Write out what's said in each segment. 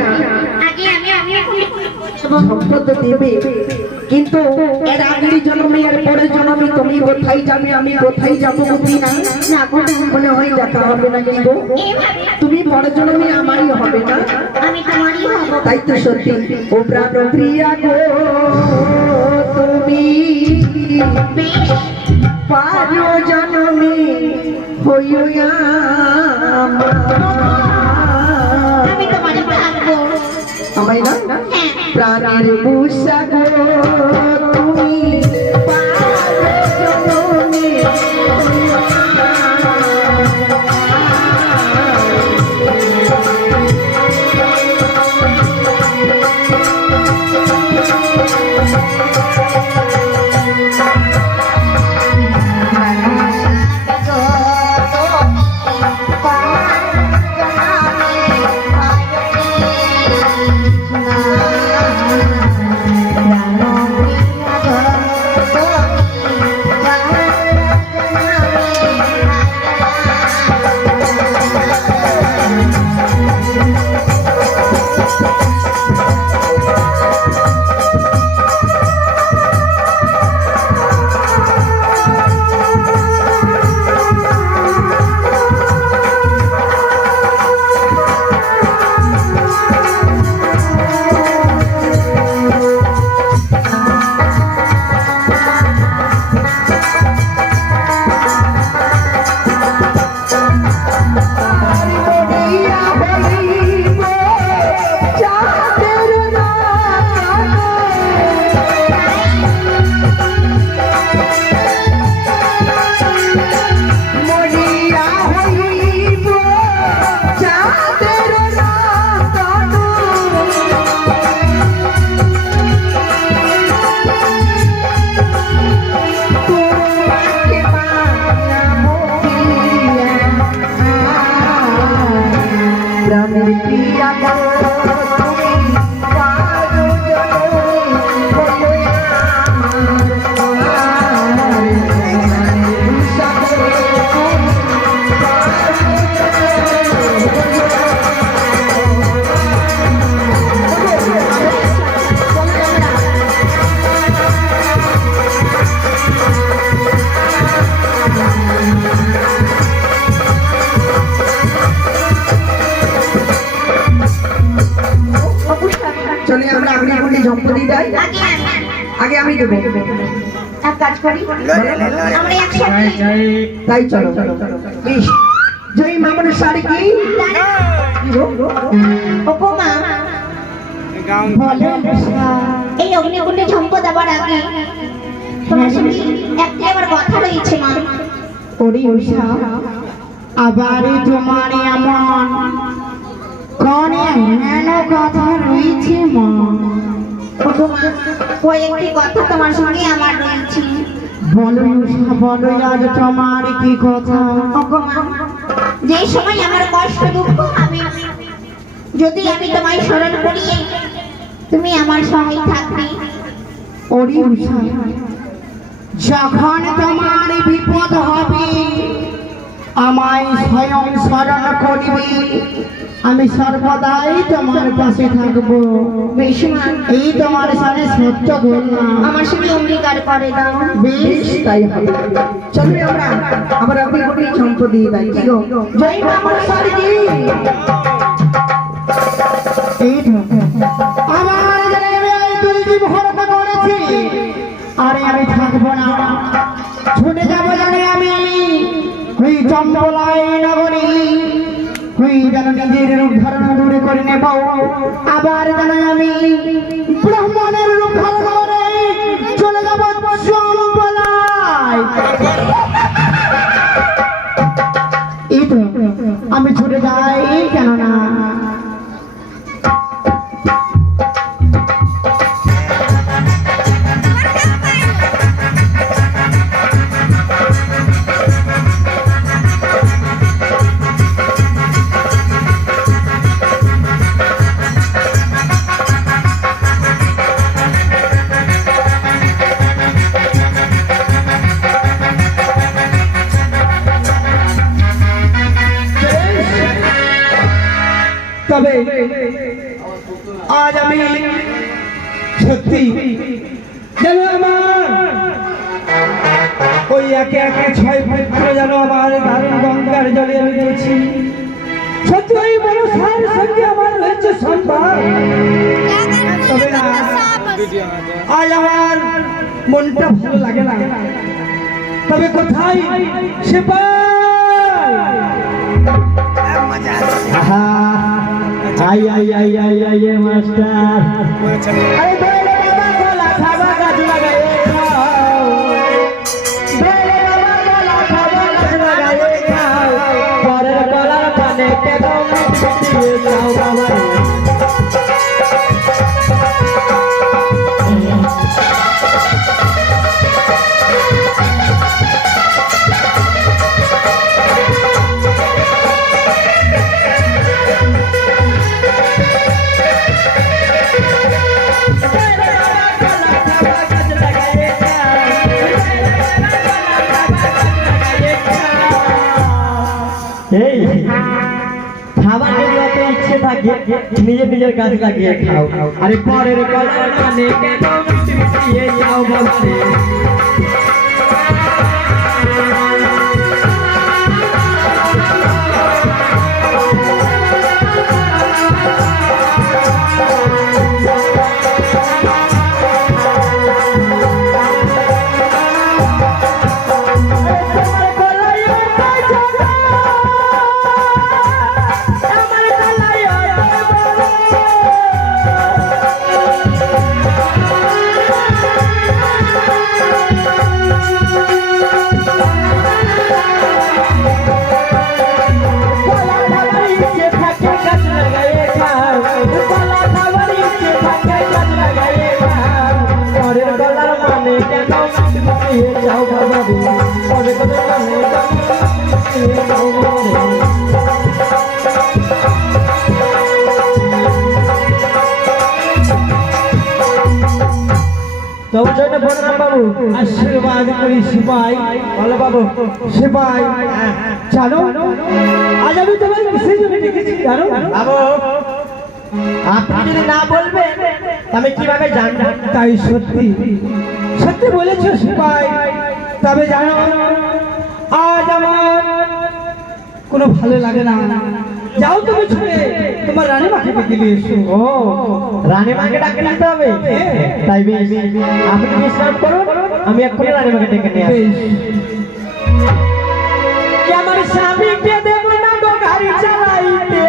না সম্পদ দেবে, কিন্তু এর আগের জন্মে এর পরের জন্মে তুমি কোথায় যাবে আমি কোথায় যাবো বুঝি না। মনে হয় দেখা হবে না, কিন্তু তুমি পরের জন্মে আমারই হবে না, তাই তো সত্যি ও প্রাণ প্রিয়া গো তুমি পারো জন্মে হইও আমায় না প্রাণের বুসা গো তুমি আগে আমি দেবো, এক কাজ করি আমরা একসাথে তাই চলো জয় মামুনের শাড়ি কি উপমা এই অগ্নিকুণ্ডে ঝম্প দেওয়ার আগে তোমার সঙ্গে একটি আমার কথা রয়েছে মা। ওরে উষা আবার তোমার এমন কনে হেন কথা রয়েছে মা। কয়েকটি কথা তোমার সঙ্গে আমার রয়েছে। বলো উষা বলো আজ তোমার কি কথা। যে সময় আমার কষ্ট দুঃখ হবে যদি আমি তোমায় স্মরণ করি তুমি আমার সঙ্গে থাকবে। ওরে উষা যখন তোমার বিপদ হবে আমায় স্বয়ং স্মরণ করবে, আমি সর্বদাই তোমার পাশে থাকবো। এই তোমার সাথে সত্য বললাম, আমার সঙ্গে অঙ্গীকার করে দাও। বেশ তাই হবে। চলবে আমরা আবার আপনি কোটি সম্পত্তি দাই কি গো জয় মামুন শাড়ি এই আমার জানে তুই কি ভরসা করেছি, আরে আমি থাকবো না, ছুটে যাবো জানি আমি ওই চম্বলাই নগরী, ওই যেন নিজের রূপ ধারণ দূরে করে নেব, আবার যেন আমি ব্রাহ্মণের রূপ ধারণ করে চলে যাব চম্বলাই। এই তো আমি ছুটে যাই কেননা তবে আজ আমি সত্যি যেন আমার ওই একে একে 6 পুত্র যেন আমার দারুণ গঙ্গার জলে আমি দিয়েছি। সত্যি ওই বড় সার সঙ্গে আমার হয়েছে সম্ভব। তবে না, আজ আমার মনটা ভালো লাগে না। তবে কোথায় সে আই আই আই আই আই মাস্টার আরে বেলে বাবা গলা খাবা গাছ লাগায়ে খাও, বেলে বাবা গলা খাবা গাছ লাগায়ে খাও, পরের গলার পানে কেন মিটিয়ে যাও বাবা। খাবার যদি অত ইচ্ছে থাকে নিজের নিজের কাজ লাগিয়ে খাও, আরে পরের গলার পানে কেন মিটিয়ে যাও বাবা রে। যাও বাবা রে, পরে কথা জানে যাও বাবা রে। তবে জন্য বললাম বাবু আশীর্বাদ করি সিপাই। বলো বাবু সিপাই জানো আজ আমি তোমার কিসের জন্য ডেকেছি জানো বাবু? আপনি যদি না বলবেন আমি কিভাবে জানবো? তাই সত্যি সত্যি বলেছো সিপাই। তবে জানো আজ আমার কোনো ভালো লাগে না। যাও তুমি ছুটে তোমার রানীমাকে ডেকে নিয়ে এসো। ও রানীমাকে ডাকে নিতে হবে? তাই বেশ, আপনি বিশ্রাম করুন, আমি এক্ষুনি রানীমাকে ডেকে নিয়ে আসি। আমার স্বামীকে দেব না গো গাড়ি চালাইতে,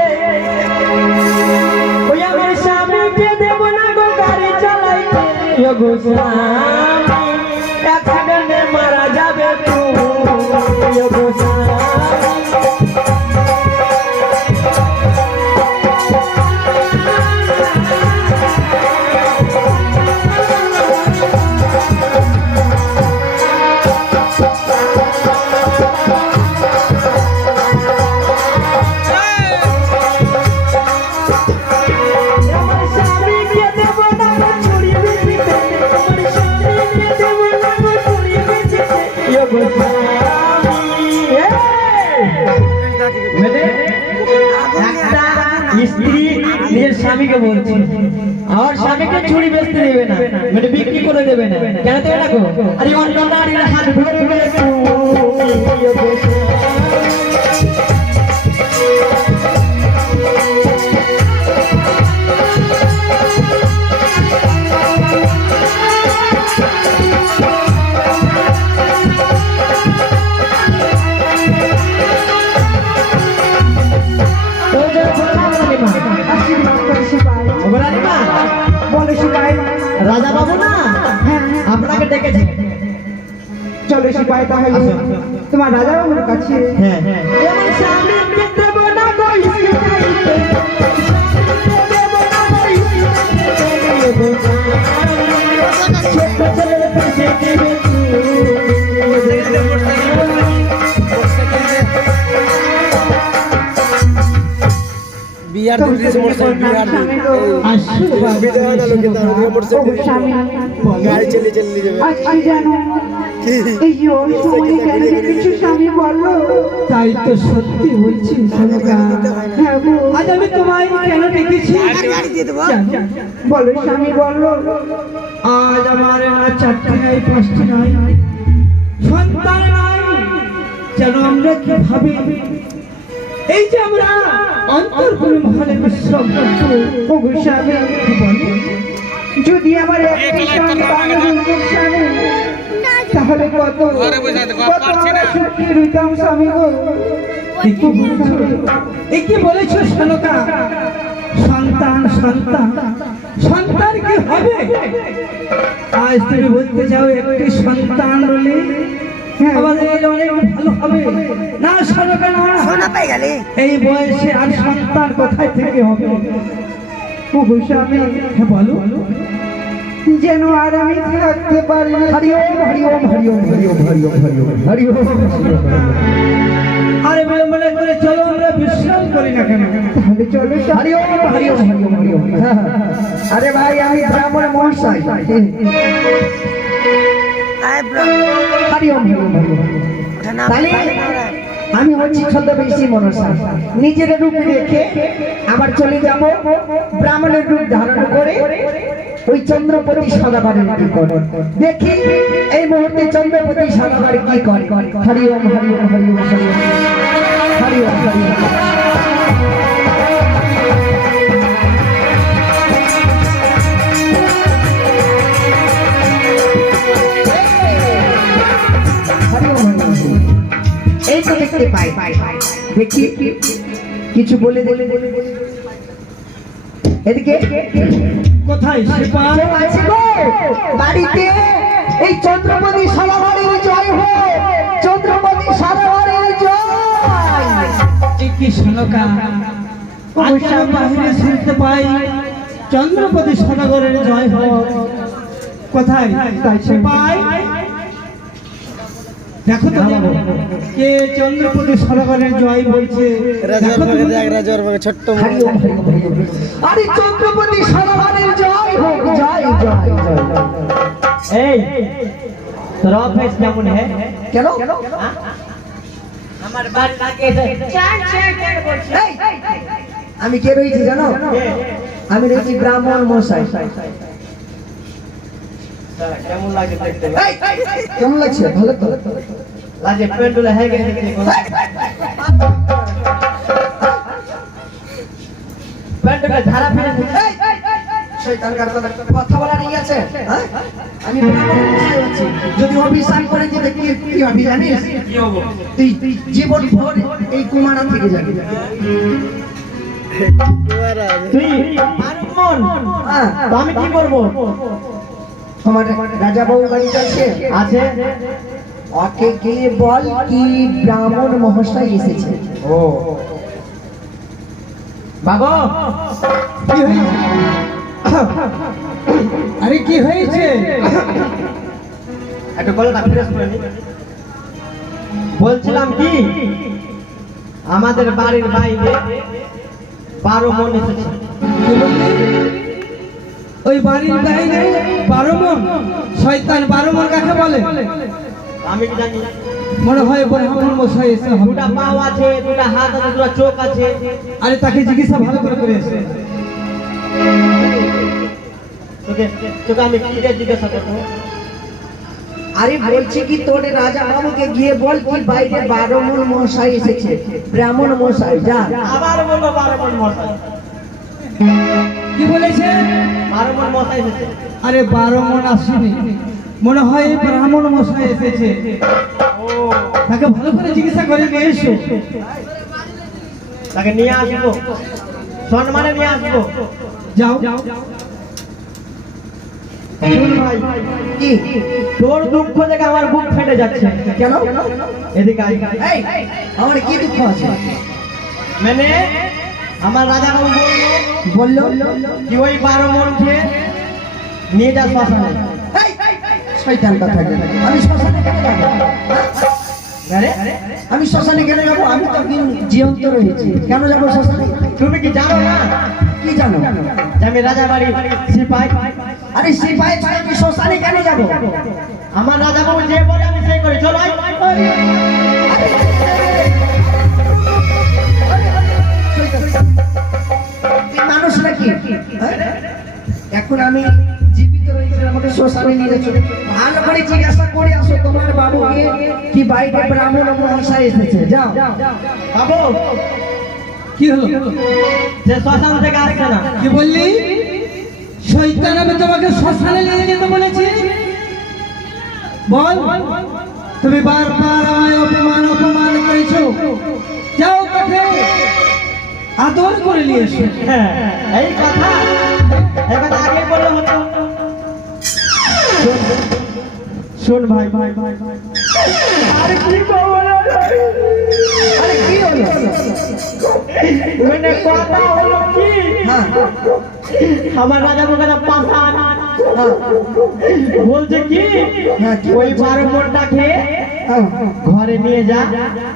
ওই আমার স্বামীকে দেব না গো গাড়ি চালাইতে, ও গো স্বামী অ্যাক্সিডেন্টে মারা যাবে তুমি, ও গো স্বামী। স্ত্রী নিজের স্বামীকে বলছে আমার স্বামীকে চুরি বেচতে দেবে না, মানে বিক্রি করে দেবে না। কেন দেবে না গো? আরে অন্য নারীর হাত ধরবে রাজা বাবু না আপনাকে ডেকেছে। চলো সিপাই তাহলে তোমার রাজা বাবুর কাছে। হ্যাঁ হ্যাঁ বিয়ার দিস মোটরসাইকেল বিয়ার আশীর্বাদ বিদায় না লোকে তার মোটরসাইকেল স্বামী গাড়ি চলে চলে যাবে আজকে জানো এই যে ওই সময় কেন কিছু স্বামী বললো তাই তো সত্যি বলছি সনকা হ্যাঁ গো, আজ আমি তোমায় কেন ডেকেছি বলো স্বামী বললো আজ আমার না চারটি নাই পাঁচটি নাই সন্তান নাই যেন আমরা কিভাবে এই যে আমরা অন্তর্গুলো মহলে বিশ্রাম করবো ওগো স্বামী যদি আমার একটি সন্তান হইতো স্বামী তাহলে কত কত আমরা সুখী হইতাম স্বামী গো। কি বলেছো সনকা সন্তান সন্তান সন্তান কি হবে আজ তুমি বলতে যাও একটি সন্তান বলে আমাদের অনেক ভালো হবে না সনকা না এই বয়সে আর সন্তান কোথায় থেকে হবে ওগো স্বামী হ্যাঁ বলো যেন আর আমি থাকতে পারি না। হরি ওম হরি ওম হরি ওম হরি ওম হরি ওম হরি ওম হরি ওম আরে বিলম্বনে করে চলো আমরা বিশ্রাম করি না কেন তাহলে চলো হরি ওম হরি ওম হরি ওম হরি ওম আরে ভাই আমি ব্রাহ্মণ মহাশয় হরি ওম হরি ওম হরি ওম তাহলে আমি হচ্ছি ছদ্মবেশী মনসা নিজের রূপ রেখে আবার চলে যাব ব্রাহ্মণের রূপ ধারণ করে ওই চন্দ্রপতি সদাবারের কি করে দেখি এই মুহূর্তে চন্দ্রপতি সদাবার কি করে হরি ওম হরি ওম হরি ওম হরি ওম হরি ওম হরি ওম এই তো দেখতে পাই দেখি কিছু বলে এদিকে কোথায় শিপা কেউ আছে গো বাড়িতে এই চন্দ্রপতি সারাবারের জয় হোক চন্দ্রপতি সারাবারের জয় কি সনকা আজকে বাহিরে শুনতে পাই চন্দ্রপতি সদাগরের জয় হোক কোথায় তাই শিপাই দেখো তো কে চন্দ্রপতি সদাগরের জয় বলছে দেখো তো রাজার ভাগে ছোট্ট হরি ওম হরি ওম হরি ওম। আরে চন্দ্রপতি সারাবারের জয় হোক জয় জয় জয় এই তোর অফিস কেমন হে কেন আমার বাড়ি লাগে এই, আমি কে রয়েছি জানো আমি রয়েছি ব্রাহ্মণ মশাই কেমন লাগে দেখতে এই, কেমন লাগছে ভালো তো লাগে পেন্ডুলে হয়ে গেছে পেন্ডুলে ধারা ফিরে এই, শয়তানকার কথা বলা নেই আছে হ্যাঁ? আমি ব্রাহ্মণ মশাই হচ্ছি যদি অভিশাপ করে যেতে কি হবে জানিস তুই জীবন ভর এই কুমারা থেকে যাবি তুই ব্রাহ্মণ হ্যাঁ তো আমি কি করব তোমার রাজা বউ বাড়িতে আছে আছে ওকে গিয়ে বল কি ব্রাহ্মণ মহাশয় এসেছে ও বাবা কি হয়েছে আরে কি হয়েছে একটু গলাটা ফ্রেশ করে নি বলছিলাম কি আমাদের বাড়ির বাইরে 12 মন এসেছে ওই বাড়ির বাইরে 12 মন শয়তান 12 মন কাকে বলে আমি কি জানি মনে হয় ব্রাহ্মণ মশাই এসে হবে দুটো পা আছে দুটো হাত আছে দুটো চোখ আছে আরে তাকে জিজ্ঞাসা ভালো করে এসে তোকে আমি কি জিজ্ঞাসা করব আরে বলছি কি তোর রাজা বাবুকে গিয়ে বল কি বাইরে 12 মন মশাই এসেছে ব্রাহ্মণ মশাই যা আবার বলবো 12 মন মশাই কি বলেছে 12 মন মশাই এসেছে আরে 12 মন আসেনি মনে হয় ব্রাহ্মণ মশাই এসেছে ও তাকে ভালো করে জিজ্ঞাসা করে নিয়ে এসো তাকে নিয়ে আসবো সম্মানে নিয়ে আসবো যাও শুন ভাই কি তোর দুঃখ দেখে আমার বুক ফেটে যাচ্ছে কেন এদিকে আয় এই আমার কি দুঃখ আছে মানে আমার রাজা বাবু বললো কি ওই 12 মনকে নিয়ে যা শ্মশানে এই, শয়তান কথা আমি শ্মশানে কেন যাবো আরে আমি শ্মশানে কেন যাবো? আমি তো জীবন্ত রয়েছি, কেন যাবো শ্মশানে? তুমি কি জানো না কি জানো? যে আমি রাজাবাড়ি সিপাই? আরে সিপাহি ছাড়া কি শ্মশানে কেন যাবো? আমার রাজাবাবু যে বলে আমি সেই করি। চলো আয়। এই মানুষ নাকি? এখন আমি জীবিত রয়েছে, আমাকে শ্মশানে নিয়ে যাচ্ছ। ভালো করে জিজ্ঞাসা করে আসো তোমার বাবুকে কি বাড়িতে ব্রাহ্মণ মহাশয় এসেছে। যাও বাবু কি হলো? সে শ্মশান থেকে আসছে না। কি বললি? শয়তান, আমি তোমাকে শ্মশানে নিয়ে যেতে বলেছি? বল, তুমি বারবার আমায় অপমান করেছো। যাও তাকে আদর করে নিয়ে এসো। হ্যাঁ, এই কথা এবার আগে বললে হতো। শোন ভাই, আরে কি বলো? আরে কি হলো? মানে কথা হলো কি, হ্যাঁ আমার রাজাবাবু কথা পাশান হ্যাঁ বলছে কি হ্যাঁ, কি ওই বলছে? 12 মনটা খেয়ে হ্যাঁ, ঘরে নিয়ে যা,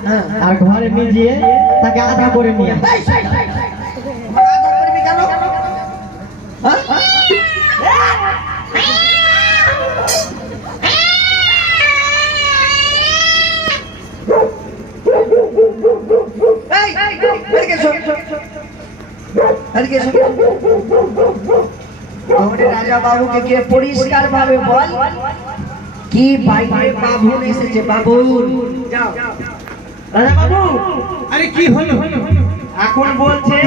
হ্যাঁ। আর ঘরে নিয়ে গিয়ে তাকে আধা করে নিয়ে আয়। আমার আদর করবি কেন? হ্যাঁ? এই, এদিকে এসো। এদিকে এসো। তোমরা রাজা বাবুকে গিয়ে পরিষ্কার ভাবে বল কি বাইরে বাবুন এসেছে। বাবুন যাও। রাজাবাবু আরে কি হলো? এখন বলছে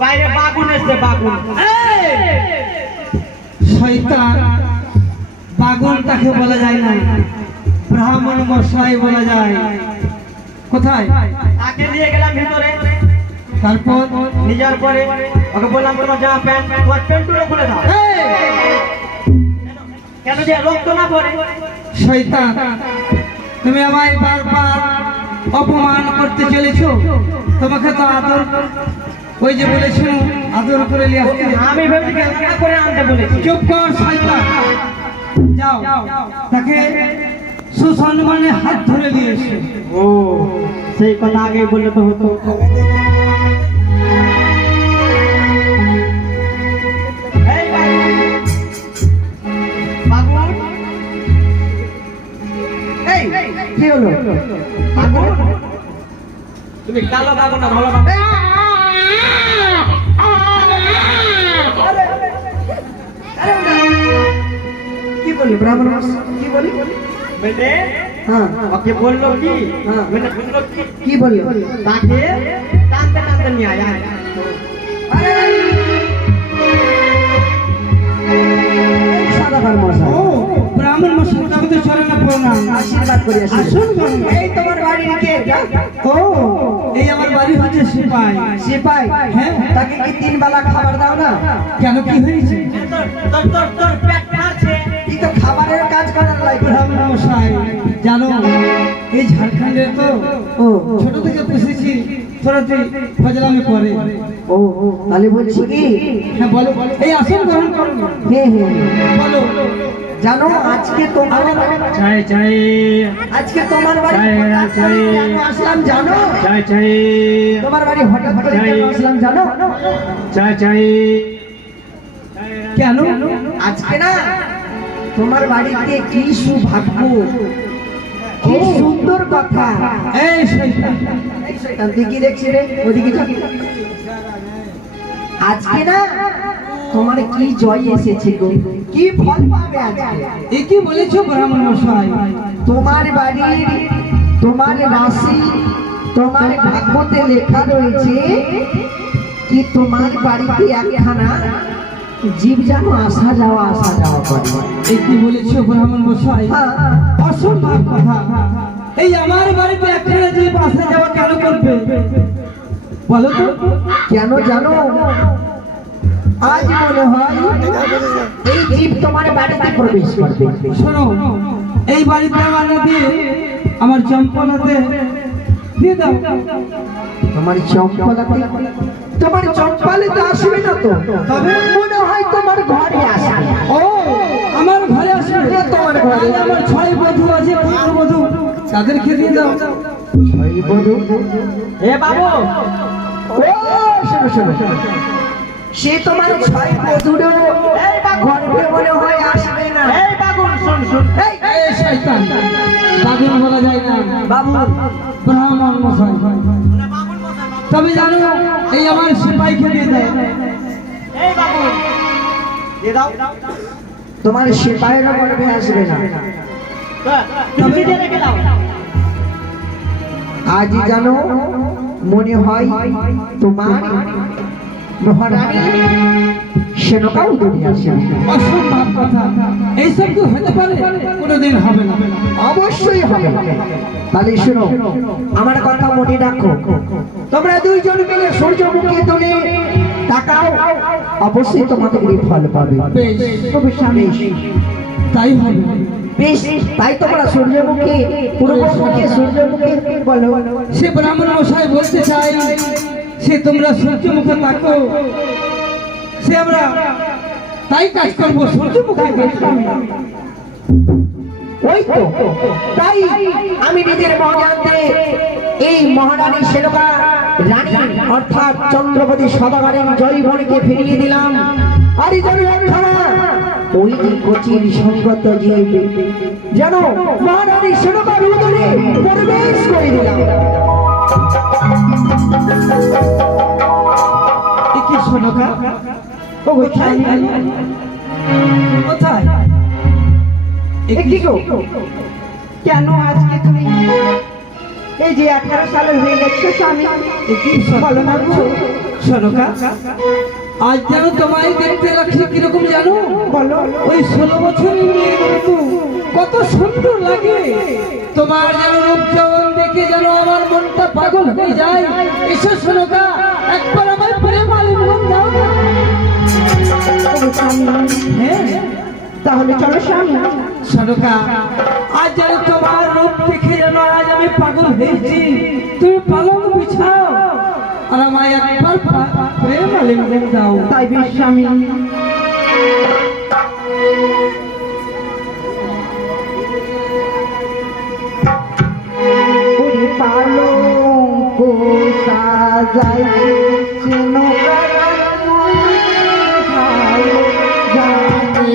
বাইরে বাগুন এসছে, বাগুন। শয়তান, বাগুন তাকে বলা যায় না, ব্রাহ্মণ মশাই বলা যায়। কোথায়? তাকে নিয়ে গেলাম ভিতরে, তারপর নিজের পরে ওকে বললাম তোমার জামা প্যান্ট, তোমার প্যান্টগুলো খুলে দাও। কেন যে রক্ত না পড়ে। শয়তান, তুমি আমায় বারবার অপমান করতে চলেছো। তোমাকে তো আদর, ওই যে বলেছো আদর করে নিয়ে আসতে। আমি ভেবেছি খেলা করে আনতে বলেছি। চুপ কর শয়তান, যাও তাকে সুসম্মানে হাত ধরে নিয়ে এসো। ও, সেই কথা আগে বললে তো হতো। এই বাগুন, এই কি হলো? বাগুন, তুমি কালো বাগুন না ভালো বাগুন? কি বলি ব্রাহ্মণ মশাই? কি বলি? মানে হ্যাঁ ওকে বললো কি, হ্যাঁ। মানে বললো কি কি বললো? তাকে টানতে টানতে নিয়ে আয়। সাদাকার মশাই, ও ব্রাহ্মণ মশাই, তাকে তো চরণে প্রণাম। আশীর্বাদ করি আসুন আসুন। বাবু। এই তোমার বাড়ির কে? ও, এই আমার বাড়ি হচ্ছে সিপাই। সিপাই? হ্যাঁ। তাকে কি 3 বেলা খাবার দাও না? কেন, কি হয়েছে? তোর পেট ফাটছে। কি তো খাবারের কাজ করার লাগে? ব্রাহ্মণ মশাই, জানো এই ঝাড়খণ্ডের তো ও ছোট থেকে পুষেছি, ছোটতে ফজলামি করে। ও তাহলে বলছি কি, হ্যাঁ বলো, এই আসন গ্রহণ করো। হ্যাঁ হ্যাঁ বলো। জানো আজকে তোমার চাই চাই আজকে তোমার বাড়ি চাই, হঠাৎ করে চাই। কেন আসলাম জানো? চাই চাই তোমার বাড়ি হঠাৎ করে চাই। কেন আসলাম জানো? চাই চাই। কেন? আজকে না তোমার বাড়িতে কি সৌভাগ্য, কি সুন্দর কথা। এই শয়তান, এই শয়তান, তুই কি দেখছিস রে? ওদিকে যা। আজকে না তোমার কি জয় এসেছে গো, কি ফল পাবে আজকে। এ কি বলেছো ব্রাহ্মণ মশাই? তোমার বাড়ির, তোমার রাশি, তোমার ভাগ্যতে লেখা রয়েছে কি তোমার বাড়িতে একখানা জীব যেন আসা যাওয়া করে। এ কি বলেছো ব্রাহ্মণ মশাই? হ্যাঁ, অসম্ভব কথা। এই আমার বাড়িতে একখানা জীব আসা যাওয়া কেন করবে বলো তো? কেন জানো? আজ মনে হয় এই জীব তোমার বাড়িতে প্রবেশ করবে। শোনো, এই বাড়িতে আমার নদী, আমার চম্পলাতে দিয়ে দাও। তোমার চম্পলাতে, তোমার চম্পালেতে আসবে না তো, তবে মনে হয় তোমার ঘরে আসবে। ও, আমার ঘরে আসবে। তোমার ঘরে। আমার 6 বধূ তাদেরকে দিয়ে দাও। ছয় বধূ এ বাবু ও শোনো শোনো শোনো। সে তোমার ছয় বধূরও গর্ভে মনে হয় আসবে না। এই বাবু শুন শুন এই, এই শয়তান, বাগুন বলা যায় না, বাবু ব্রাহ্মণ মশাই। তবে জানো এই আমার সিপাহীকে দিয়ে দাও। এই বাবু দিয়ে দাও তোমার সিপাহীরা গর্ভে আসবে না। তুমি দিয়ে রেখে দাও আজই জানো মনে হয় তোমার মহারানী সেনকা উদরে আসবে। অসম্ভব কথা, এইসব কি হতে পারে? কোনোদিন হবে না। অবশ্যই হবে। তাহলে শোনো আমার কথা মনে রাখো, তোমরা দুইজন মিলে সূর্যমুখী তুলে তাকাও, অবশ্যই তোমাদের এই ফল পাবে। বেশ, বেশ, তাই হবে। বেশ, তাই তোমরা সূর্যমুখী পূর্বমুখী সূর্যমুখী বলো। সে ব্রাহ্মণ মশাই বলতে চাই, সে তোমরা সূর্যমুখে তাকো, সে আমরা তাই কাজ করবো। সূর্যমুখে ওই তো, তাই আমি নিজের মহাজানতে এই মহারানী সেনকা রানী অর্থাৎ চন্দ্রপতি সদাগরের জয়বনকে ফিরিয়ে দিলাম। আর এই জন্য ওই যে কচির সঙ্গত জীব যেন মহারানী সেনকার উদরে প্রবেশ করে দিলাম। কি শোনকা? ও কোথায়? কোথায়? কি গো, কেন আজকে তুমি এই যে 18 সালের হয়ে গেছো স্বামী, বলো না গো। শোনকা, আজ যেন তোমায় দেখতে রাখছি কিরকম জানো? বলো। ওই 16 বছরের মেয়ে কিন্তু কত সুন্দর লাগে। তোমার যেন রূপ যৌবন দেখে যেন আমার মনটা পাগল হয়ে যায়। এসো শোনকা, একবার আমায় প্রেম আলিঙ্গন দাও না। হ্যাঁ, তাহলে চলো স্বামী। শোনকা, আজ যেন তোমার রূপ দেখে যেন আজ আমি পাগল হয়েছি। তুমি পালক বিছাও আর আমায় একবার প্রেম আলিঙ্গন দাও। তাই বেশ স্বামী। ওই পালঙ্ক সাজাইছে নৌকার মনে ভালো জানে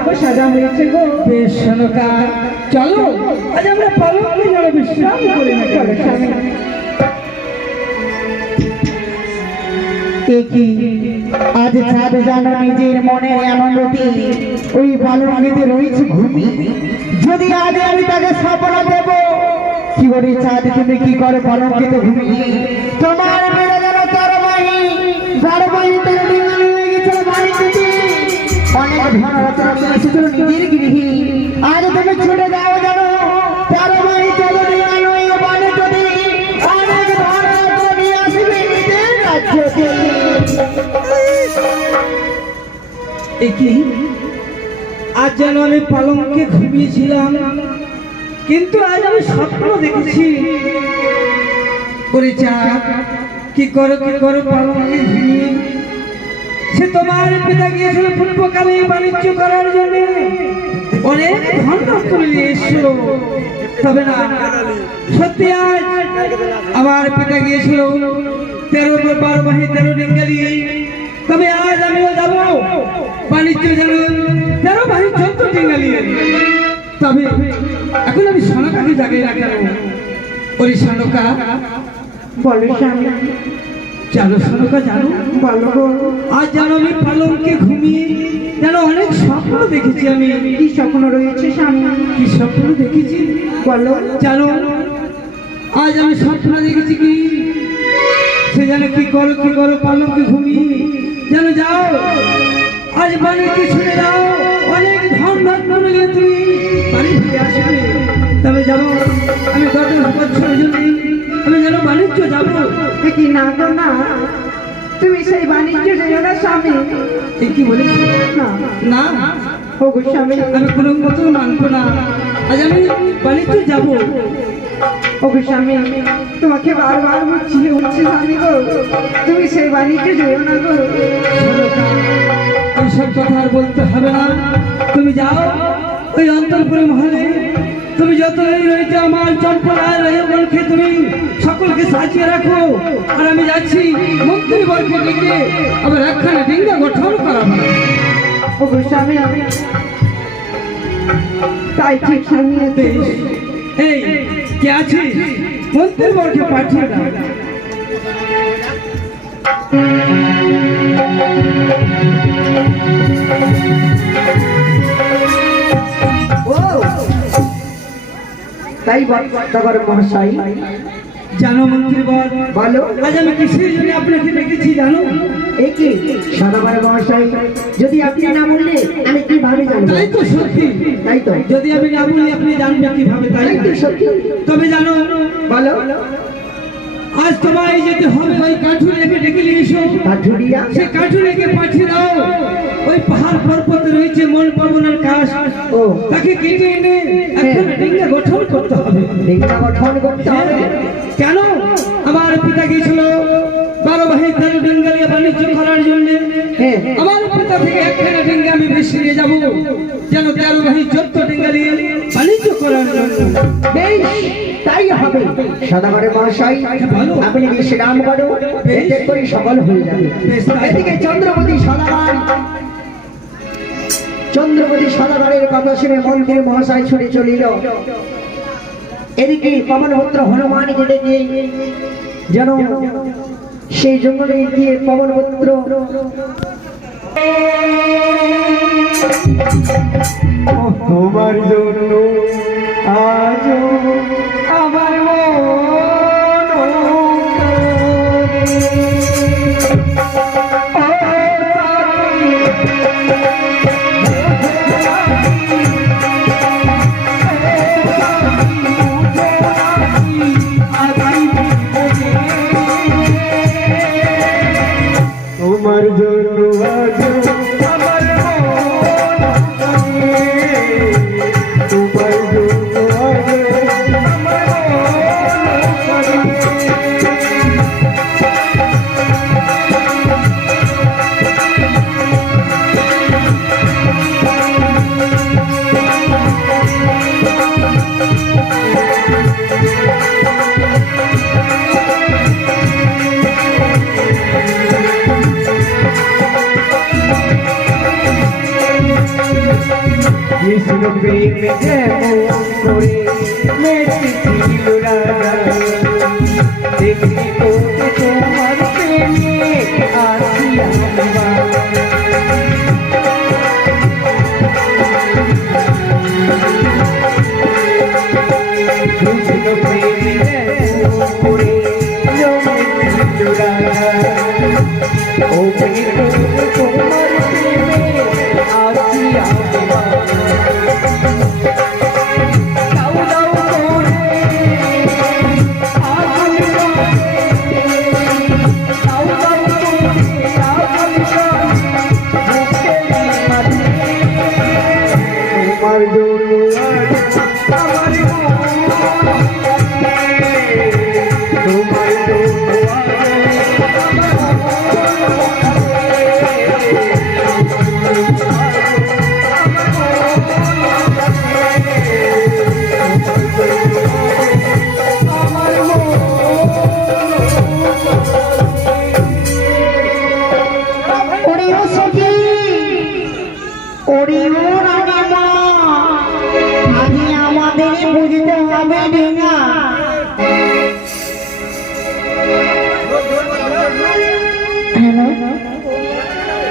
আর সাজা হয়েছে গো। বেশ শোনকা, চলো আজ আমরা পালকে যেন বিশ্রাম করি না। চলো স্বামী। কি আজ ছাদ জানো নিজের মনের আনন্দতে ওই বালুমাটিতে রয়েছে ঘুমি। যদি আজ আমি তাকে স্বপ্ন দেব, কি করে চাঁদ তুমি কি করে বালুমাটিতে ঘুমি? তোমার মেয়ে যেন তারবাহী তারবাহীতে ডিঙানো হয়ে গেছিল বাড়িতে। অনেক ধন রত্ন এসেছিল নিজের গৃহে, আজ তুমি ছুটে যাও জানো তারবাহী চলো ডিঙানো হয়ে বাড়িতে। অনেক ধন রত্ন নিয়ে আসবে নিজের রাজ্যতে। কি আজ যেন আমি পালঙ্কে ঘুমিয়েছিলাম, কিন্তু আজ আমি স্বপ্ন দেখেছি। ওরে চাঁদ, কি করো পালঙ্কে ঘুমিয়ে? সে তোমার পিতা গিয়েছিল পূর্বকালে বাণিজ্য করার জন্য, অনেক ধন রত্ন নিয়ে এসো। তবে না সত্যি আজ আমার পিতা গিয়েছিল 13 বাহি 13 ডিঙ্গালি, তবে আজ আমিও যাব বাণিজ্য যেন 13 বাহি 14 ডিঙ্গালি। তবে এখন আমি সনকাকে জাগাই না কেন? ওই সনকা বলো স্বামী, জানো সনকা জানো, বলো গো। আজ যেন আমি পালঙ্কে ঘুমিয়ে যেন অনেক স্বপ্ন দেখেছি। আমি কি স্বপ্ন রয়েছে স্বামী? কি স্বপ্ন দেখেছি বলো। জানো, আজ আমি স্বপ্ন দেখেছি কি সে যেন কি করো পালঙ্কে ঘুমিয়ে যেন যাও আজ বাড়িতে ছুটে যাও, অনেক ধন রত্ন মিলিয়ে তুমি বাড়ি ফিরে আসবে। তবে যাবো আমি 10 বছরের জন্য আমি যেন বাণিজ্য যাবো। কি না গো না, তুমি সেই বাণিজ্য যেও না স্বামী। এই কি বলিস? না না ও গো স্বামী, আমি কোনো মতো মানবো না, আজ আমি বাণিজ্য যাবো। ও গো স্বামী, তোমাকে বারবার বলছি স্বামী গো, তুমি সেই বাণিজ্য যেও না গো। এইসব কথা আর বলতে হবে না, তুমি যাও ওই অন্তরপুরে মহলে, তুমি যতই রয়েছে আমার চম্পলার রহমানকে তুমি সকলকে সাজিয়ে রাখো। আর আমি যাচ্ছি মন্ত্রী বর্গকে ডেকে আবার একখানে ডিঙ্গা গঠন করাবো। ও গো স্বামী, তাই ঠিক স্বামী। এই কে আছে মন্ত্রী বর্গকে পাঠিয়ে দাও। তাই বর্তমান মহাশয় জানো মন্ত্রী বর, বলো। আজ আমি কিসের জন্য আপনাকে ডেকেছি জানো? একে সদাগর মহাশয়, যদি আপনি না বললে আমি কিভাবে জানবো? তাই তো সত্যি, তাই তো, যদি আমি না বলি আপনি জানবেন কিভাবে? তাই তাই তো সত্যি। তবে জানো, বলো। আজ তোমায় যেতে হবে ওই কাঠুরিয়াকে ডেকে নিয়ে এসো। কাঠুরিয়া? সে কাঠুরিয়াকে পাঠিয়ে দাও ওই পাহাড় পর্বতে রয়েছে মন পাবনার কাশ, ও তাকে কেটে এনে একটা ডিঙ্গা গঠন করতে হবে। ডিঙ্গা গঠন করতে হবে? কেন? আমার পিতা গিয়েছিল 12 বাহি 13 ডিঙ্গালিয়া বাণিজ্য করার জন্য। হ্যাঁ। আমার পিতা থেকে একখানা ডিঙ্গা আমি বেশি নিয়ে যাবো যেন 13 বাহি 14 ডিঙ্গালিয়া বাণিজ্য করার জন্য। বেশ, তাই হবে সদাগর মহাশয়, আপনি বিশ্রাম করো, এতে করে সফল হয়ে যাবে। এদিকে চন্দ্রপতি সদাগরের কথা শুনে মন্ত্রী মহাশয় ছুটে চলিল। এদিকে পবনপুত্র হনুমানকে ডেকে যেন সেই জঙ্গলে গিয়ে পবনপুত্র তোমার জন্য আজ আমার তোমার জন্য আজ আমার তোমার জন্য আজ কৃষ্ণ প্রেমে যেমন করে মেটেছিল রাজা, দেখি তোকে তোমার প্রেমে আসি আমার। কৃষ্ণ প্রেমে যেমন করে মেটেছিল রাজা, ও প্রেমে তোমার প্রেমে আসি আমার। তোমার জন্য আজ আমার তোমার জন্য আজ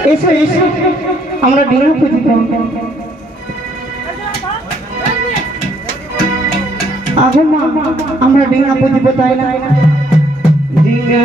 এসো এসো আমরা ডিঙা পুজিব আগো মা আমরা ডিঙা পুজিব তাই না ডিঙা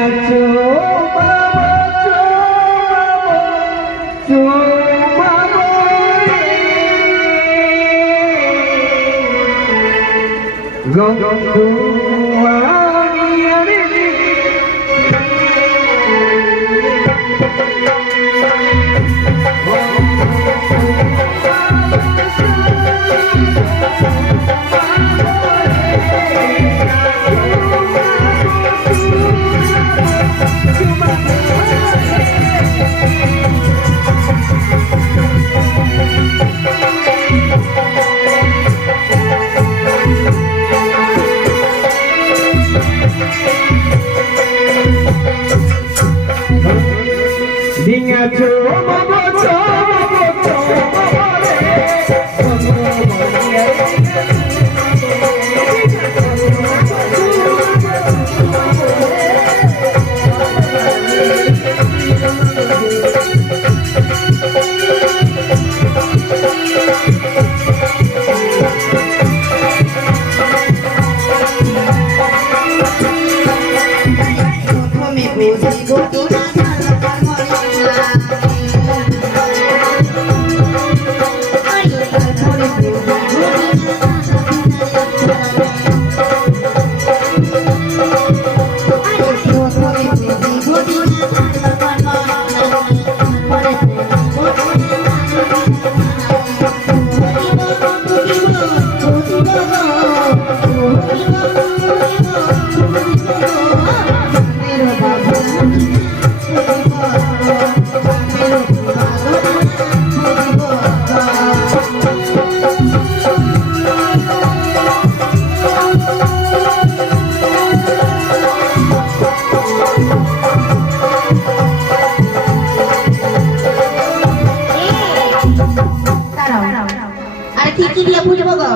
আরে কি দিয়ে বুঝবো গো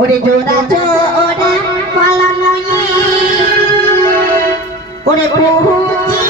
ওরে জোড়া জোড়া পালা নয় ওরে বহুতি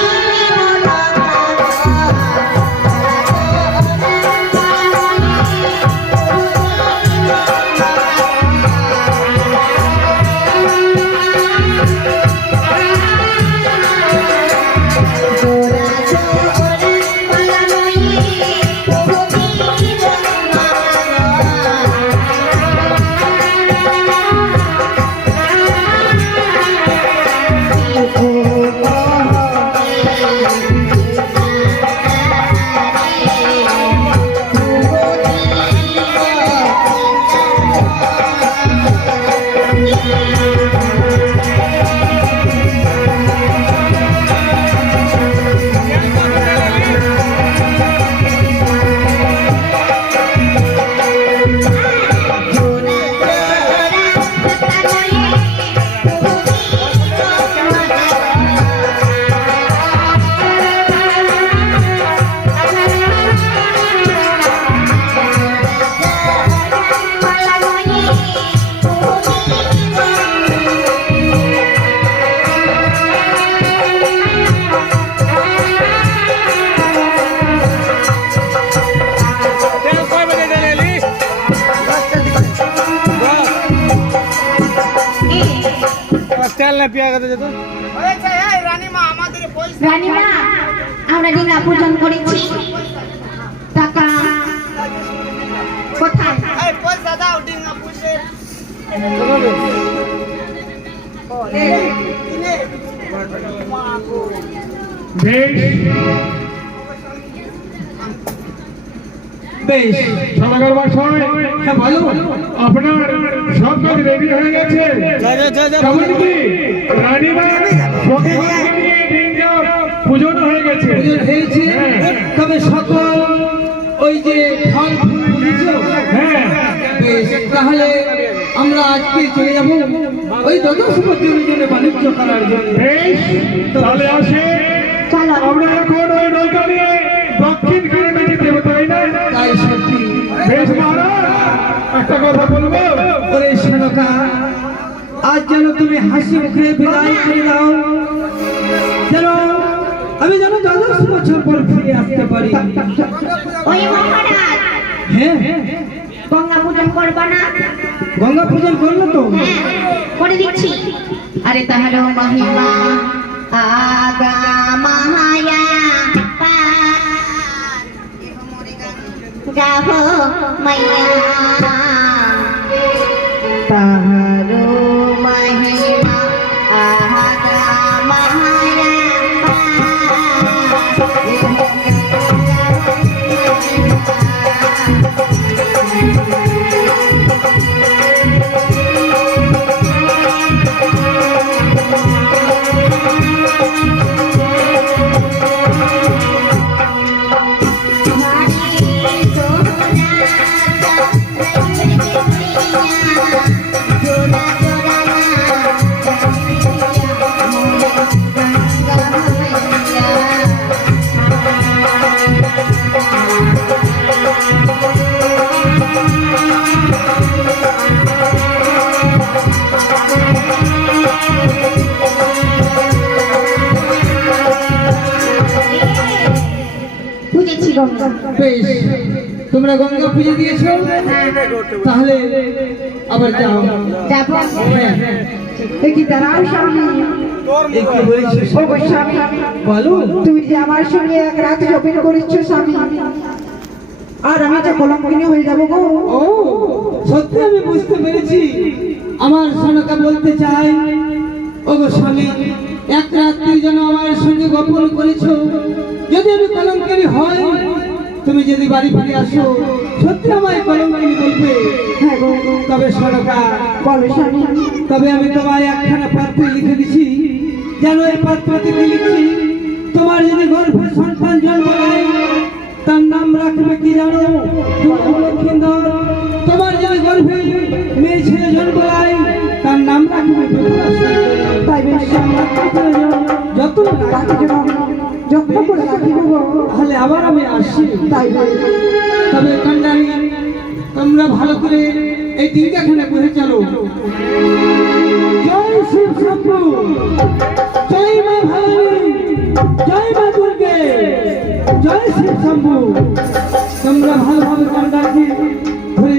রানীমা আমরা ডিঙা পূজন করেছি টাকা কোথায় পয়সা দাও ডিঙা পুজে বেশ খেলা করবার সময় হ্যাঁ ভালো আপনার সব কাজ রেডি হয়ে গেছে কেমন কি রানীমা সখীগণকে নিয়ে ডিঙ্গা পূজন হয়ে গেছে পুজো হয়েছে তবে সকল ওই যে ফল ফুল বুঝেছো হ্যাঁ বেশ তাহলে আমরা আজকে চলে যাব ওই দ্বাদশপতির জন্য বাণিজ্য করার জন্য বেশ তাহলে আসে চলো আমরা এখন ওই নৌকা নিয়ে দক্ষিণ তীরে বেঁচে দেবো তাই না তাই সত্যি বেশ মহারাজ একটা কথা বলবো ওরে সেনকা আজ যেন তুমি হাসি মুখে বিদায় করে দাও যেন আমি যেন দ্বাদশ বছর পর ফিরে আসতে পারি ওই মহারাজ হ্যাঁ গঙ্গা পূজন করবা না? গঙ্গা পূজন করলো তো হ্যাঁ করে দিচ্ছি। আরে তাহার মহিমা আগা মায়া গাহ মাইয়া তাহার মহিমা আগা মায়া বুঝেছি গঙ্গা। বেশ তোমরা গঙ্গা পুজো দিয়েছো তাহলে আবার যাও যাবো। হ্যাঁ এ কি দাঁড়াও স্বামী, এই কি বলেছিস ও গো স্বামী, বলো তুমি যে আমার সঙ্গে এক রাত শপিং করেছো স্বামী, আর আমি যে কলঙ্কিনী হয়ে যাবো গো। ও সত্যি আমি বুঝতে পেরেছি আমার সোনাকা বলতে চাই ও গো স্বামী এক রাত্রি যেন আমার সঙ্গে গোপন করেছো, যদি আমি কলঙ্কারি হয় তুমি যদি বাড়ি ফিরে আসো সত্যি আমায় কলঙ্কারি বলবে। হ্যাঁ গো, তবে সোনাকা বলো স্বামী। তবে আমি তোমায় একখানা পাত্রে লিখে দিছি, যেন এই পাত্রটি লিখছি তোমার যদি গর্ভে সন্তান জন্ম নেয় তার নাম রাখবে কি জানো? লক্ষ্মীন্দর। তোমার যদি গর্ভে মেয়ে ছেলে জন্ম নেয় তার নাম রাখবে তাই বেশ স্বামী, যত রাখিব, যত্ন করে রাখিব গো। তাহলে আবার আমি আসি। তাই বেশ। তবে কান্ডারি তোমরা ভালো করে এই দিনটাখানে করে চলো। জয় শিব শম্ভু, জয় মা ভবানী, জয় মা দুর্গে, জয় শিব শম্ভু। তোমরা ভালোভাবে কান্ডারকে ধরে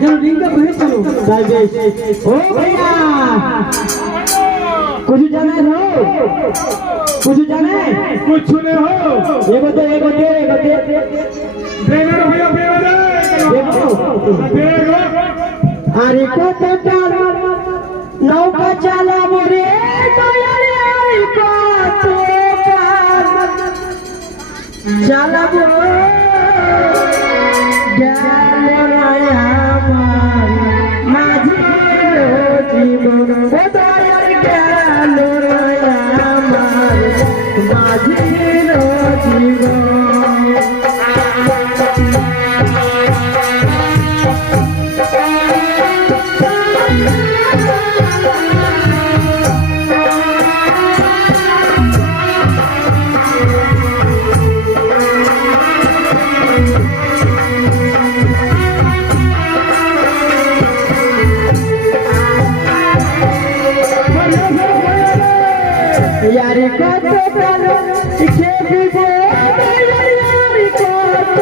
যেন ডিঙ্গা করে চলো। তাই বেশ। ও ভাইয়া कुछ जाने हो, कुछ जाने कुछ नहीं हो एगो दे देना भैया देना देखो देगा अरे कत टार नौका चालाबो रे दयाले आई कत टार चालाबो जालराया আমার মাঝে জীবন ও দয়াল জালরায়া আমার মাঝে জীবন। यारी कत कालो खेपी गो यारी कत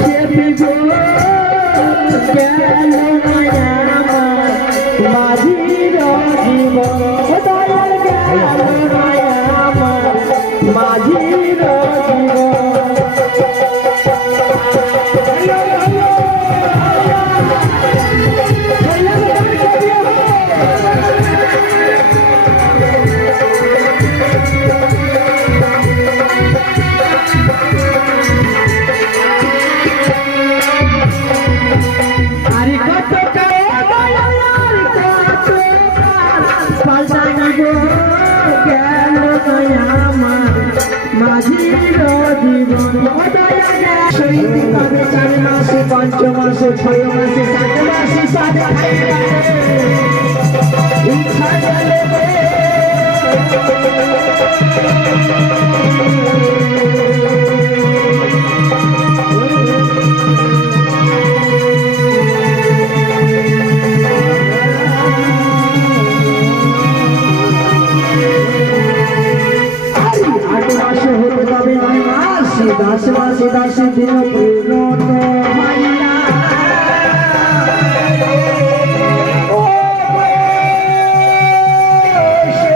खेपी गो कालो माया माझी जीवन ओ दयाल कालो माया माझी जीवन। अरे कत यारी कत पाल्टानी गो कालो माया माझी जीवन ओ दयाल शहीद करे 4 मासे 5 मासे 6 मासे 7 मासे 7 इच्छा जले आठ मास होते तबे 9 मास দাস মাসে দাসে দিন পূর্ণ মাইয়া ও সে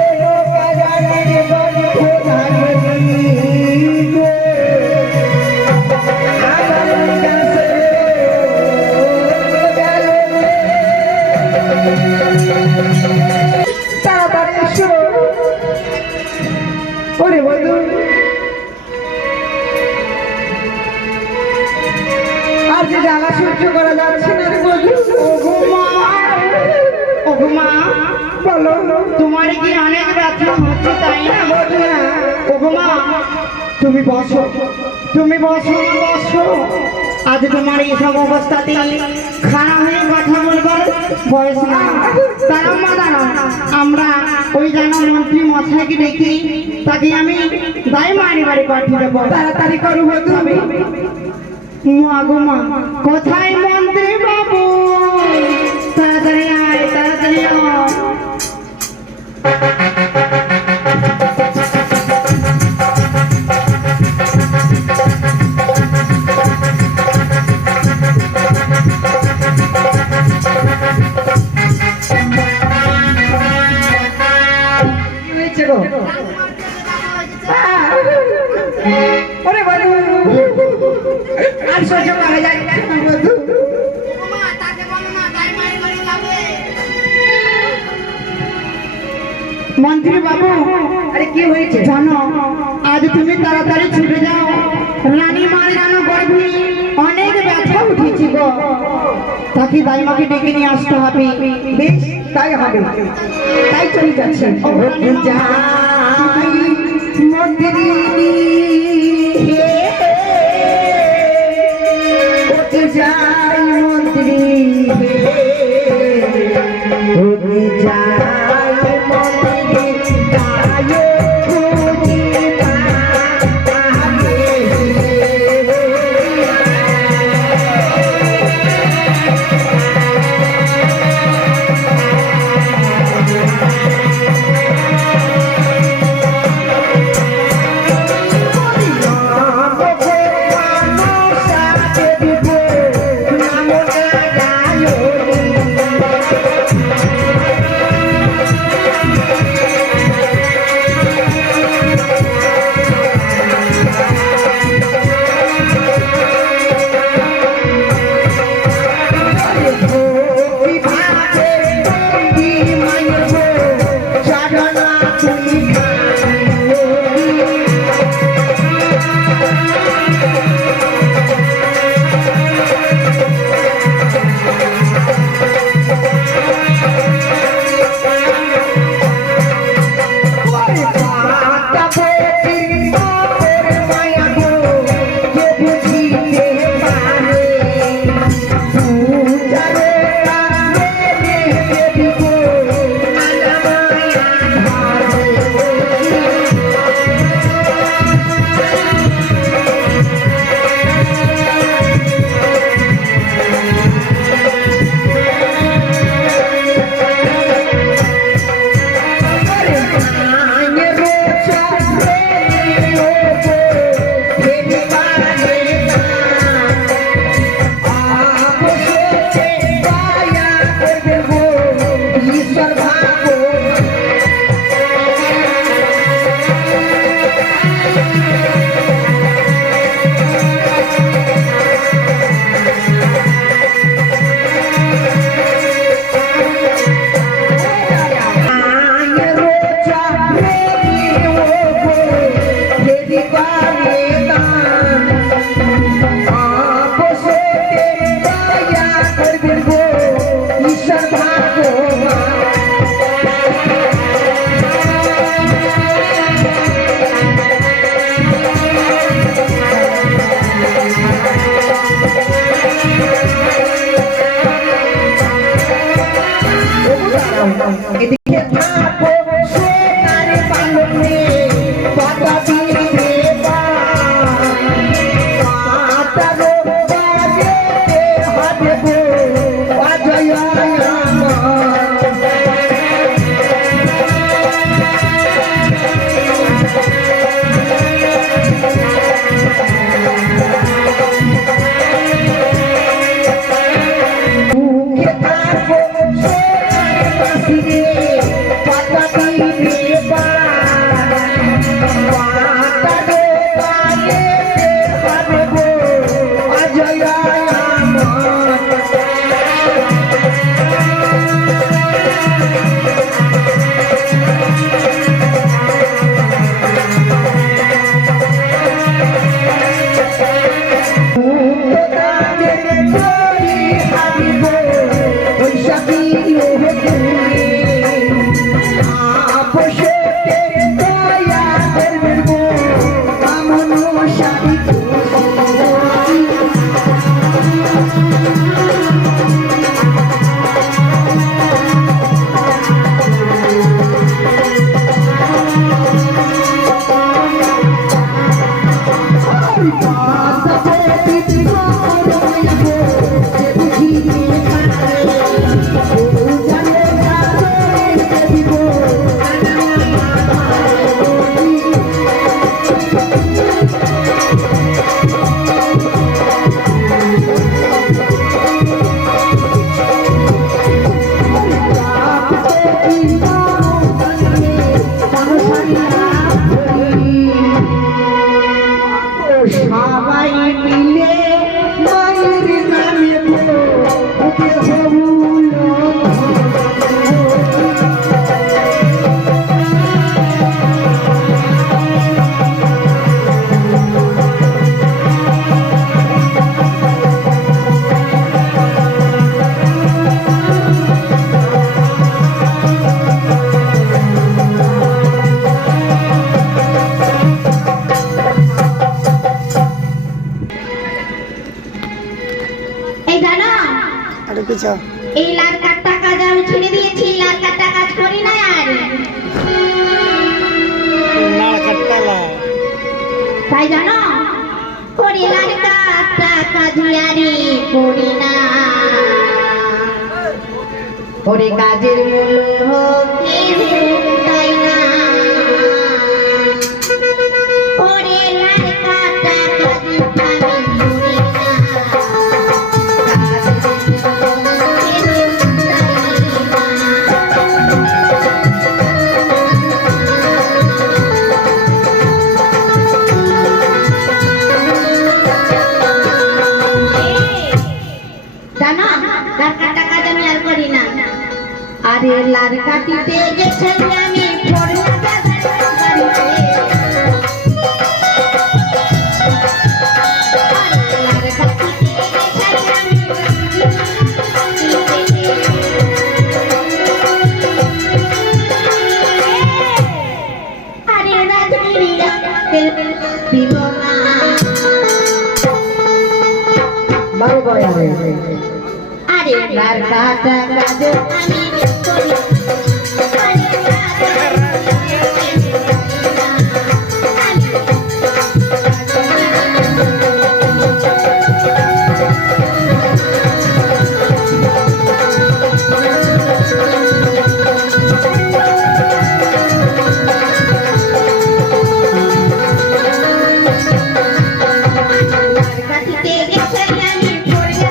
বাজারে বলি খোদাগি গো আমার কাছে গেল তাড়াতাড়ি এসো ওরে বন্ধু আর যে জ্বালা সহ্য করা যাচ্ছে না রে বন্ধু ওগো মা বলো তোমার কি অনেক ব্যথা হচ্ছে তাই না বলো না ওগো মা তুমি বসো বসো আজ তোমার এই সব অবস্থাতে খারাপ হয়ে কথা বলবার বয়স না দাঁড়াও মা দাঁড়াও আমরা ওই জানা মন্ত্রী মশাইকে ডেকে তাকে আমি দায় মারি বাড়ি পাঠিয়ে দেবো তাড়াতাড়ি করো বন্ধু আমি মা গো মা কোথায় মন্ত্রী বাবু তাড়াতাড়ি আয় তাড়াতাড়ি আয় কি হয়েছে গো ওরে বন্ধু আর সহ্য করা যাচ্ছে না বন্ধু মন্ত্রী বাবু আরে কি হয়েছে জানো আজ তুমি তাড়াতাড়ি ছুটে যাও রানী মার জানো গর্ভে অনেক ব্যথা উঠেছি গো তাকে দাইমাকে ডেকে নিয়ে আসতে হবে বেশ তাই হবে তাই চলে যাচ্ছে যাই মন্দিরে ওকে যাই মন্দিরে ওকে যাই মন্দিরে যাই খুঁজি পাবে সবাই মিলে মায়ের নামে ওকে হবুল এই জানো এই লাড়কার টাকা যে আমি ছেড়ে দিয়েছি, লাড়কার টাকা কাজ করি না আর তাই জানো করি লাড়কার টাকা দিয়ারি করি না ওরে কাজের মূল্য তাই না ওরে লাড়কার টাকা দিয়ারি জানো লাড়কার টাকা আমি আর করি না। আরে লাড়কাটিতে গেছে আমি আরে রাজগিরিয়া দিল না বারো বয় আরে লাড়কার টাকা যে আমি করি লাড়কাটিতে গেছে আমি পড়ে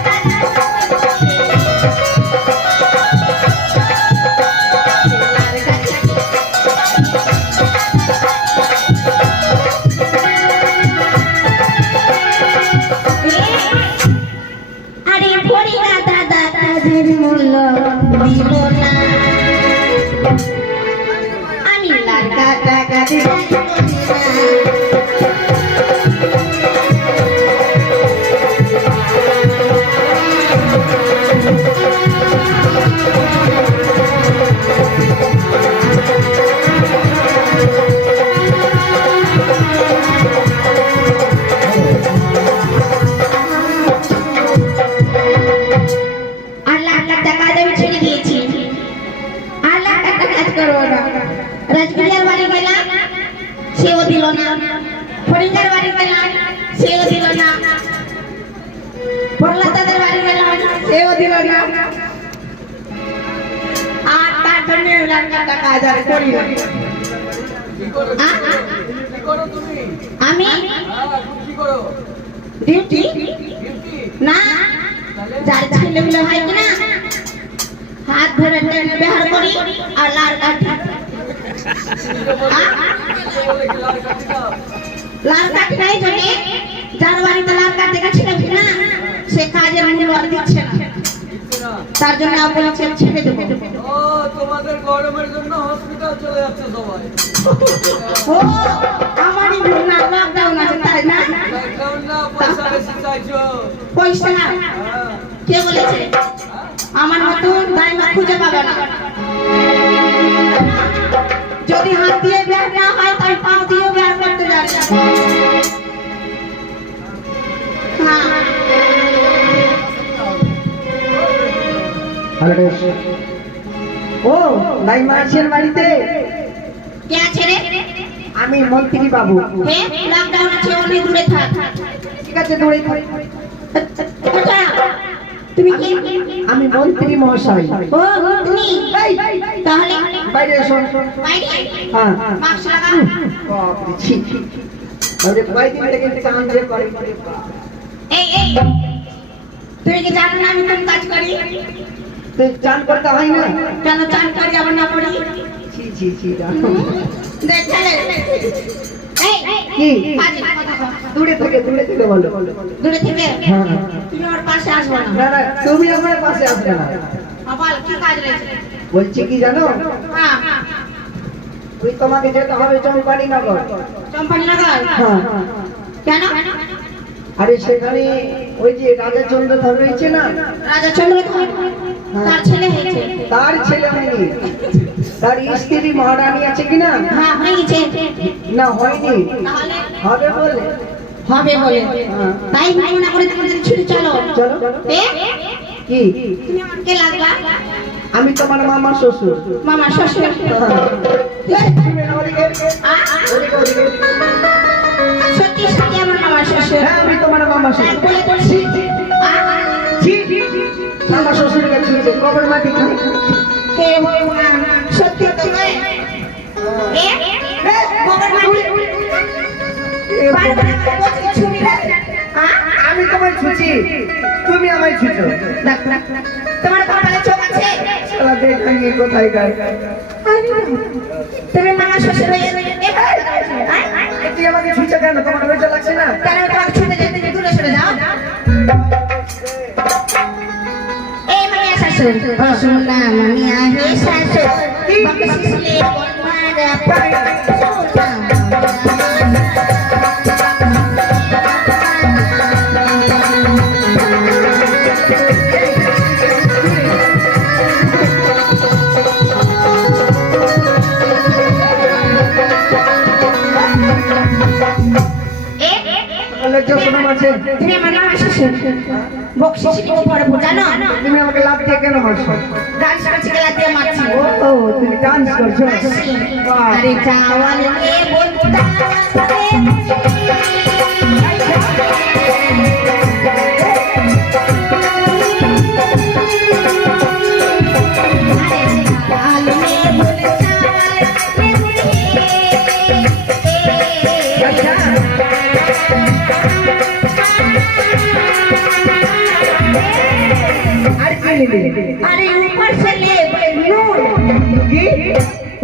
আরে পড়ি না দাদা কাজের মূল্য দিব না আমি লাড়কার টাকা দিই আর লাড়কার টাকা আমি ছেড়ে দিয়েছি আর লাড়কার টাকা কাজ করবো না। রাজগিরিয়ার বাড়ি গেলাম সেও দিল না, ফরিঙ্গার বাড়ি গেলাম সেও দিল না, প্রহ্লাদের বাড়ি গেলাম সেও দিল না। আর তার জন্য লাড়কার টাকা আজ আর করি না। আমি ডিউটি না যার ছেলেগুলো হয় কিনা হাত ধরে ব্যবহার করি আর লাড়কার লাড়কার নাই জন্য যার বাড়িতে লাড়কার দেখেছিল কিনা সে কাজের মূল্য আর দিচ্ছে না, তার জন্য আপনার ছেড়ে দেবো। ও তোমাদের গরমের জন্য হসপিটাল চলে যাচ্ছে সবাই। ও আমারই ভুল না, লকডাউন আছে তাই না? লকডাউন না, পয়সা বেশি চাইছো। পয়সা কে বলেছে? আমার মতন দাইমা খুঁজে পাবে না। যদি হাত দিয়ে বের না হয় তাই পা দিয়ে বের করতে যাবে। হ্যাঁ ও লাইমাসের বাড়িতে কে আছে রে? আমি মন্ত্রী বাবু। হে লকডাউন আছে অনেক দূরে থাক। ঠিক আছে দৌড়ে ওটা তুমি কি আমি মন্ত্রী মহাশয় ও তুমি তাহলে বাইরে এসো বাইরে হ্যাঁ মাস্ক লাগা বাপরে ছি আরে কয়দিন থেকে চান যে করে এই তুমি কি জানো না আমি কোন কাজ করি তুই চান করতে হয় না কেন চান করি আবার না করি ছি ছি ছি জানো দেখ চলে এই কি বাজে কথা কও দূরে থেকে বলো দূরে থেকে হ্যাঁ তুমি আমার পাশে আসবে না না না তুমি আমার পাশে আসবে না আবার কি কাজ রয়েছে বলছি কি জানো হ্যাঁ তুই তোমাকে যেতে হবে চম্পানি নগর চম্পানি নগর হ্যাঁ কেন আরে সেখানে ওই যে রাজা চন্দ্রধর রয়েছে না রাজা চন্দ্রধর তার ছেলে হয়েছে তার ছেলে হয়নি তার স্ত্রী মহারানী আছে কিনা হ্যাঁ হয়েছে না হয়নি তাহলে হবে বলে হবে বলে হ্যাঁ। তাই মনে করে তোমাদের ছুটি চলো চলো এ কি তুমি আমার কে লাগবা আমি তোমার মামার শ্বশুর মামা শ্বশুর ওদিকে। সত্যি সত্যি আমার মামা শ্বশুর হ্যাঁ আমি তোমার মামার হ্যাঁ, শ্বশুর বলে বলছি মামার শ্বশুরকে ছুঁয়েছে কবর মাটি খায় কে ভগবান সত্যি তো নয় এ খবর মাটি বারবার বলছি ছুরি আমি তোমায় ছুঁছি তুমি আমায় ছুঁছো তোমার কপালে চোখ আছে শালা দেখাঙ্গি কোথায় গায় তুমি মামা শ্বশুর হয়ে তুই আমাকে ছুঁচো কেন তোমার লজ্জা লাগছে না কেন তোমাকে ছুটে যেতে তুমি দূরে সরে যাও এই মামিয়া শাশুড় শুননা মামিয়া হে শাশুড় বাকি শিশলে বনমারা পাড়া শুননা লজ্জা শোনাম আছে তুমি আমার মামা শ্বশুর বকশিস কি পড়ে জানো তুমি আমাকে লাভ দিয়ে কেন মারছো ডান্স করছি গেলা দিয়ে মারছি ও তুমি ডান্স করছো বাহ আরে চাওয়াল কে বলতা अरे ऊपर से ले नून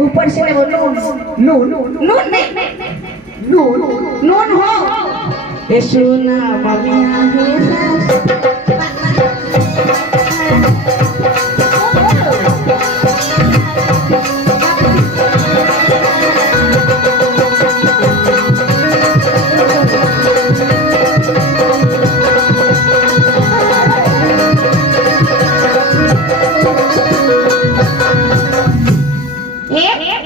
ऊपर से ले वो नून नून नहीं नून हो ये सुना मम्मी आगे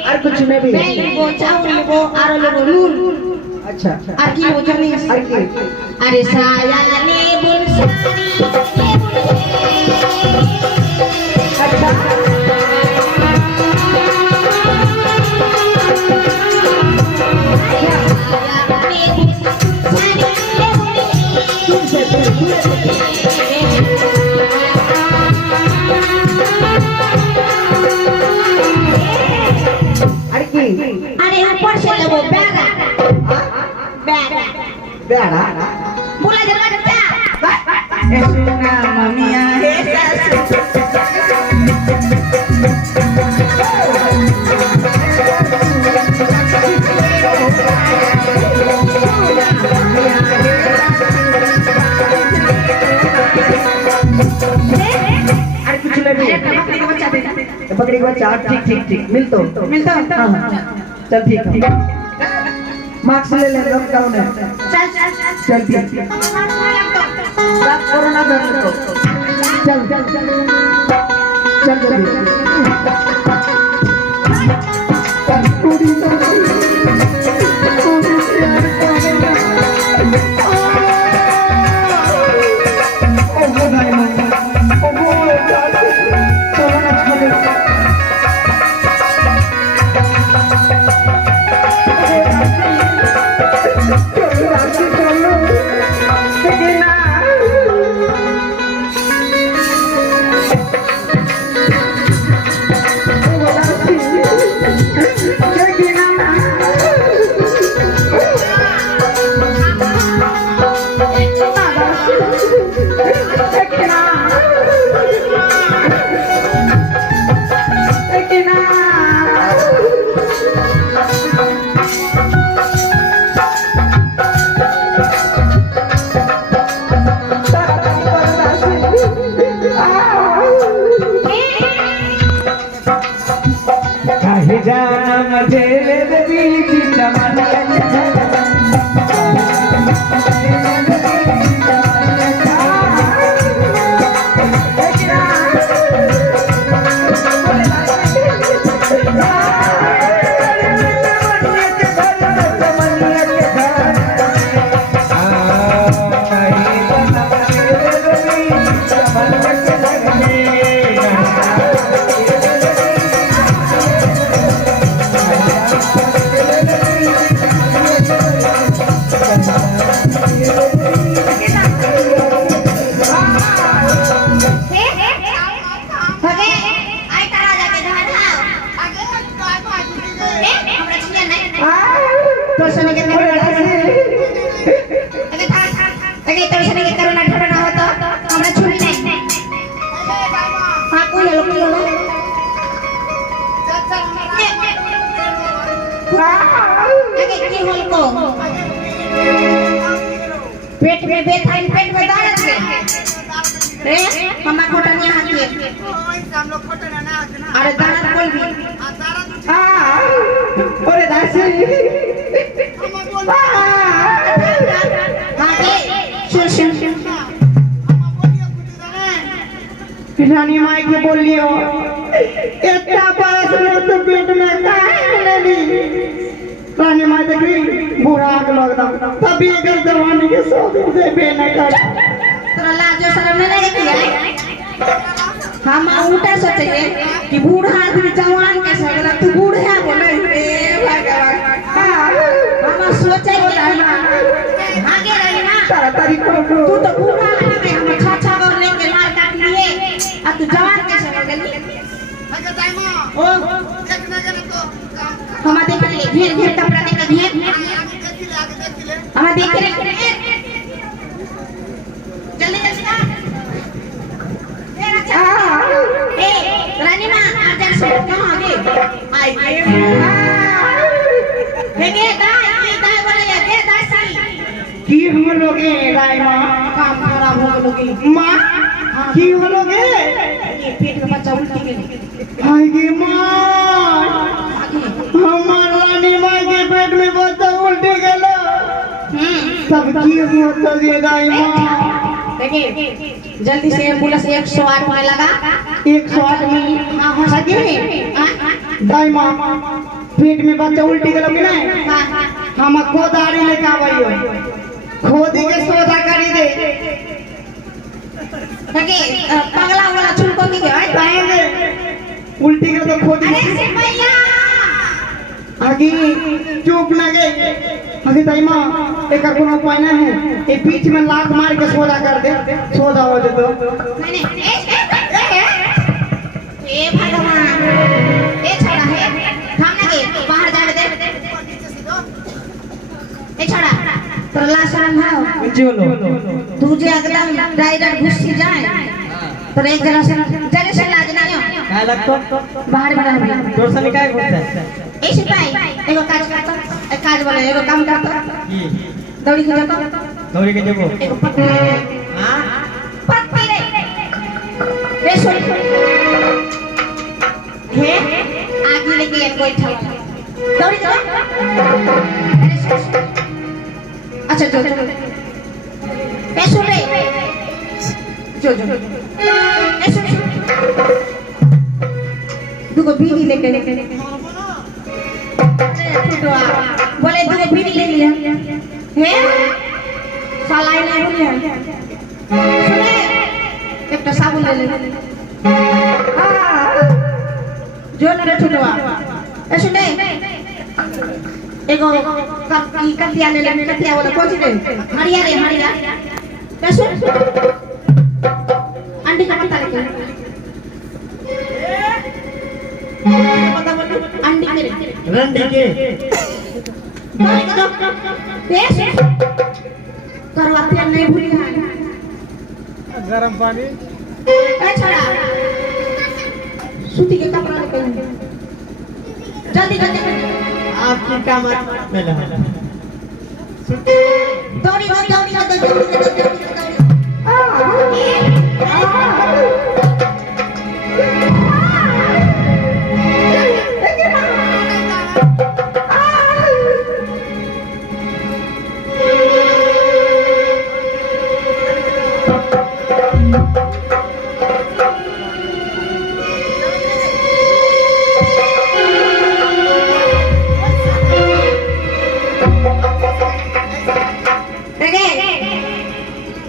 আর কিছু নেবে वो चावल वो आरो ले वो नून আচ্ছা আর কি वो জানিস আর কি अरे साया ले बुल सारी ले আচ্ছা আর কি अरे ऊपर से ले वो बैगा बैगा বেড়া बोला जरा क्या সুনা মামিয়া হে আর কিছু নেবে पकड़ी को चार ठीक मिलतो हाँ चल ठीक है मार्क्स ले ले लॉकडाउन है चल ठीक सब कोरोना कर लो चल जल्दी पूरी पेट में व्यथा है, पेट में दर्द है रे हम खोटा नहीं हाथे अरे दर्द बोल भी ओरे दासी हां बे सुन रानी माई के बोलियो इतना बरस में तो पेट में काहे नहीं रानी माई देख रही बूढ़ा आग लगदा तभी अगर जवानी के सौ दिन से बेना कर तोरा लाजो शर्म नहीं लगे हम उल्टा सोचे कि बूढ़ा आदमी जवान कैसे होगा तू बूढ़ा बोले हे भगवान हम सोचे आगे रही ना तारी करो तू तो बूढ़ा आदमी हम छाछा और लेके मार काट लिए अब तू जवान कैसे हो गई ओ हम देख ले घेर घेर कपड़ा लेके घेर हम देख ले जल्दी जल्दी ना ए रानी मां आजा से कहां गई आई हे दाई बोले या दे दासी की हम लोगे राय मां काम खराब हो लोगे मां की हो लोगे ये पेट में बच्चा उल्टी गई हाय गे मां हमार रानी मां के पेट में बच्चा उल्टी गेलो सब की हो तो गे राय मां देखिए जल्दी से एम्बुलेंस 108 में लगा 108 में हां हो सके दाई मां पेट में बच्चा उल्टी गेलो कि नहीं हम कोदारी लेके आबइयो खोदी के सौदा करी दे देखिए पगला वाला छुलको की गए काहे उल्टी के तो खोदी अरे सिपैया आगे चुप ना गए आगे दाई मां एक कोनो उपाय ना है ए बीच में लात मार के सौदा कर दे सौदा हो दे तो नहीं ए भगवान ए छोड़ा है हम ना के बाहर जावे दे ए छोड़ा तो लाशन है चलो तू जे एकदम डायरेक्ट घुस जाए तो एक जरा से लाज ना हो काय लगतो बाहर बड़ा तोर से काय घुसता ए सिपाही एगो काज करता एक काज बोले एगो काम करता की दौड़ी के जाता दौड़ी के जेबो एगो पत्ती हां पत्ती रे सोई हे आगे लेके बैठा दौड़ी जा अच्छा जो ए सुन रे जो ए सुन दुगो बीड़ी लेके बोले दुगो बीड़ी ले लिया हे सालाई नहीं बोलिए सुने एक तो साबुन ले ले जो न छुटवा ए सुने एगो कतिया ले ले कतिया वाला कोची रे हरिया रे हरिया ए सुन अंडी का पत्ता लेके अंडी के रंडी के करवा तेल नहीं भूली है गरम पानी छोड़ा सूती के कपड़ा लेके जल्दी जल्दी आपकी कामत मिला दौड़ी दौड़ी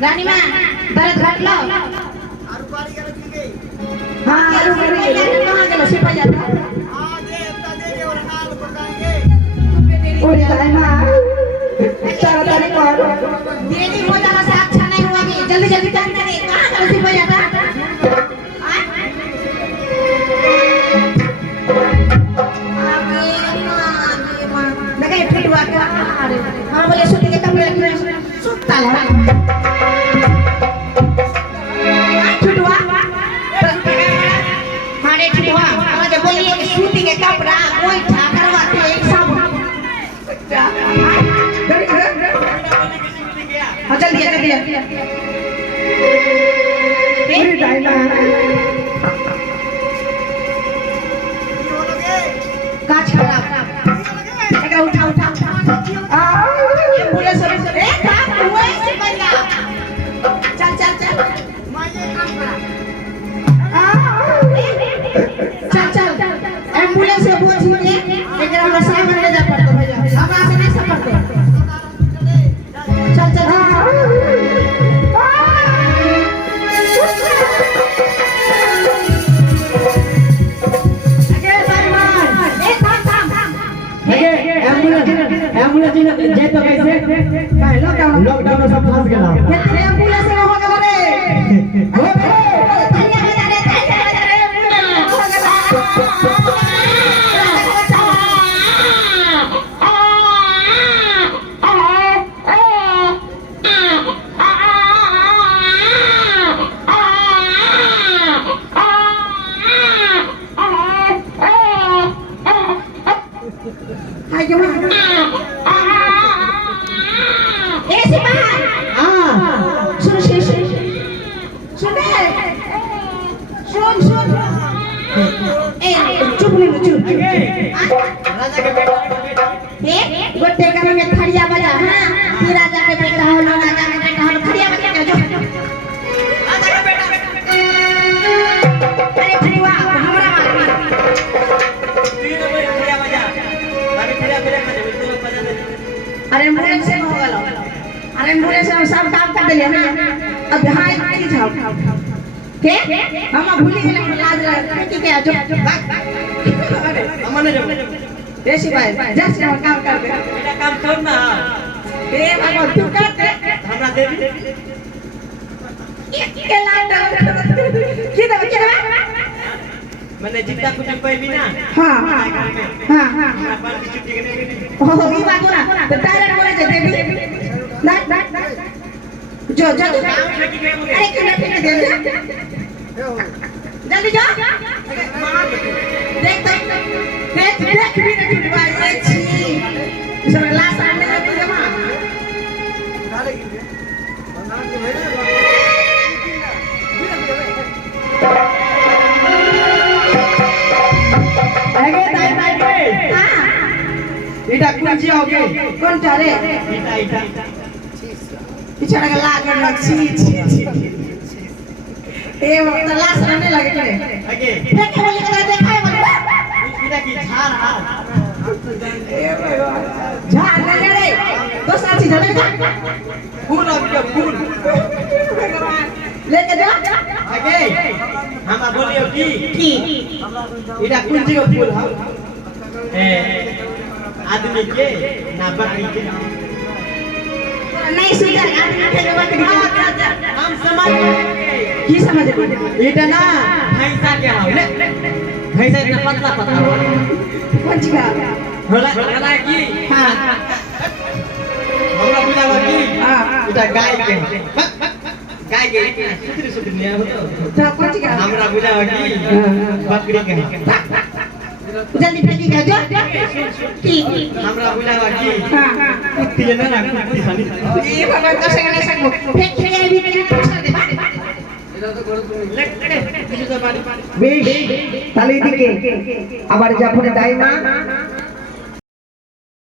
रानी मां दर्द घट लो हां आलू करी कहां गेलो सिपाही जाता ओरे दाई मां तारा कर देरी हो जाना से अच्छा नहीं हुआ कि जल्दी जल्दी करने दे कहां गेलो सिपाही जाता लगे फिटवा का अरे हां बोले सूती के कपड़े सुत्ता लगा सूती के कपड़ा कोई करवाते एक साबुन अच्छा जल्दी जल्दी अरे दाइमा काच खराब एकरा उठा उठा ये पूरे सब ए काम हुए से बंदा चल चल चल चल चल एम्बुलेंस से बोल दीजिए एकरा हमरा सामान ले जा पड़तो भैया हमरा से नहीं सपड़तो चल चल एम्बुलेंस जे तो कैसे लॉकडाउन में सब फंस गेला कितने एम्बुलेंस में हो गए रे हो गए धनिया बजा रे हो हाय के ए सिपा सुन सुन सुन सुन ए चुप ले चुप राजा के बेटा ए गोटे का में खड़िया बजा हां तू राजा के बेटा हो राजा के बेटा हो खड़िया बजा के जो राजा के बेटा अरे खड़िया हमरा मार खड़िया बजा अभी खड़िया बजा दे अरे मुझे से हो गलो अरे मुझे से हम सब काम कर दिया अब हां की जाओ के हम भूल गए लाज रहा के जो अरे हमने जो बेसी भाई जस्ट काम कर दे बेटा काम कर ना ए बाबा तू कर दे हमरा दे दी के लाड की दे मैंने जितना कुछ कोई भी ना हां हां हां पर भी छुट्टी के ओ ई बात ना तो डायरेक्ट बोले जे देवी ना जो जो अरे क्यों फेंक दे जल्दी जा देख देख भी नहीं छुटवा ये छी सब लाश आने लगे जमा इटा कुंजी होगे कौन चारे इटा इटा पिछड़ा का लाग छी ए वक्त लाश रहने लगे रे आगे देखे बोले का देखाए मत इटा की झाड़ ए भगवान झाड़ नहीं रे तो साथी झले का फूल अब के फूल लेके जा आगे हम बोलियो की इटा कुंजी का फूल हां ए आदमी के ना बकरी के नहीं सुधर आदमी के बकरी के हम समझ की समझ इटा ना भैंसा के हां ले भैंसा इतना पतला पतला कौन ची का होला की हां हमरा बुझावा की हां इटा गाय के सुधरी सुधरी नहीं होतो तो कौन ची का हमरा बुझावा की बकरी के जल्दी फेंकी का जो ठीक हमरा बुलावा की हां कुत्ती है ना कुत्ती साली ये बाबा तो से नहीं सको फेंक के भी नहीं छोड़ दे বেশ তাহলে এদিকে আবার যখন দাইমা